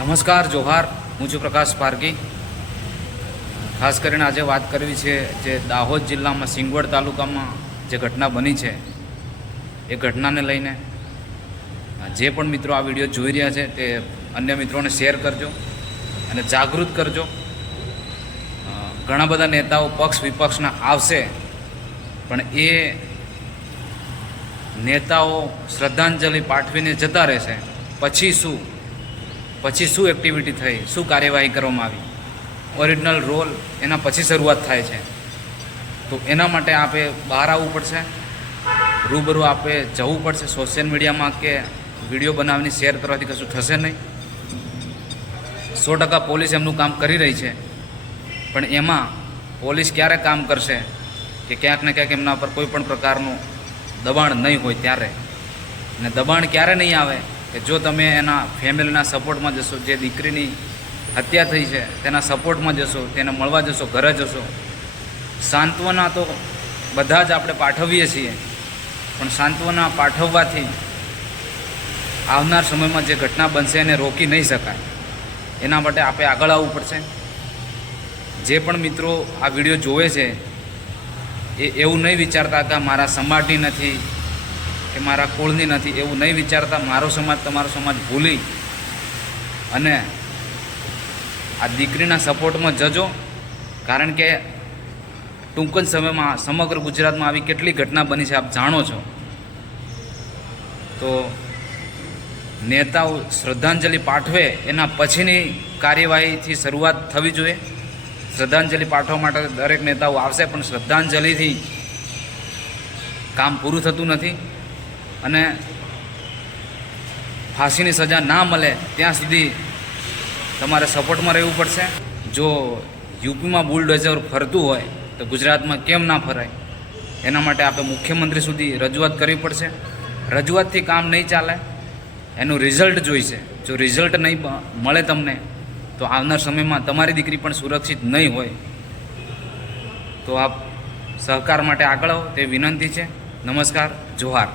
નમસ્કાર, જોહાર. હું છું પ્રકાશ પારગી ખાસ કરીને આજે વાત કરવી છે જે દાહોદ જિલ્લામાં સિંગવડ તાલુકામાં જે ઘટના બની છે, એ ઘટનાને લઈને જે પણ મિત્રો આ વીડિયો જોઈ રહ્યા છે તે અન્ય મિત્રોને શેર કરજો અને જાગૃત કરજો. ઘણા બધા નેતાઓ પક્ષ વિપક્ષના આવશે, પણ એ નેતાઓ શ્રદ્ધાંજલિ પાઠવીને જતા રહેશે. પછી શું? પછી શું એક્ટિવિટી થઈ? શું કાર્યવાહી કરવામાં આવી? ઓરિજિનલ રોલ એના પછી શરૂઆત થાય છે. તો એના માટે આપે બહાર આવવું પડશે. રૂબરૂ આપે જવું પડશે સોશિયલ મીડિયામાં કે વીડિયો બનાવીને શેર કરવાથી કશું થશે નહીં. સો ટકા પોલીસ એમનું કામ કરી રહી છે. પણ એમાં પોલીસ ક્યારે કામ કરશે કે ક્યાંક ને ક્યાંક એમના પર કોઈ પણ પ્રકારનું દબાણ નહીં હોય ત્યારે. અને દબાણ ક્યારે નહીં આવે? કે જો તમે એના ફેમિલીના સપોર્ટમાં જશો, જે દીકરીની હત્યા થઈ છે, તેના સપોર્ટમાં જશો, તેને મળવા જશો, ઘરે જશો, સાંત્વના તો બધા જ આપણે પાઠવીએ છીએ, પણ સાંત્વના પાઠવવાથી આવનાર સમયમાં જે ઘટના બનશે એને રોકી નહીં શકાય. એના માટે આપણે આગળ આવવું પડશે. જે પણ મિત્રો આ વીડિયો જોવે છે, એ એવું નહીં વિચારતા કે મારા સમાટી નથી કે મારા કુળની નથી, એવું નહીં વિચારતા. મારો સમાજ તમારો સમાજ ભૂલી. અને આ દીકરીના સપોર્ટમાં જજો, કારણ કે ટૂંક જ સમયમાં સમગ્ર ગુજરાતમાં આવી કેટલી ઘટના બની છે, આપ જાણો છો. તો નેતાઓ શ્રદ્ધાંજલિ પાઠવે, એના પછીની કાર્યવાહીથી શરૂઆત થવી જોઈએ. શ્રદ્ધાંજલિ પાઠવા માટે દરેક નેતાઓ આવશે, પણ શ્રદ્ધાંજલિથી કામ પૂરું થતું નથી. અને ફાંસીની સજા ના મળે ત્યાં સુધી તમારે સપોર્ટમાં રહેવું પડશે. જો યુપીમાં બુલડોઝર ફરતું હોય, તો ગુજરાતમાં કેમ ના ફરાય? એના માટે આપણે મુખ્યમંત્રી સુધી રજૂઆત કરવી પડશે. રજૂઆતથી કામ નહીં ચાલે, એનું રિઝલ્ટ જોઈશે. જો રિઝલ્ટ નહીં મળે તમને, તો આવનાર સમયમાં તમારી દીકરી પણ સુરક્ષિત નહીં હોય. તો આપ સહકાર માટે આગળ આવો, તે વિનંતી છે. નમસ્કાર, જોહાર.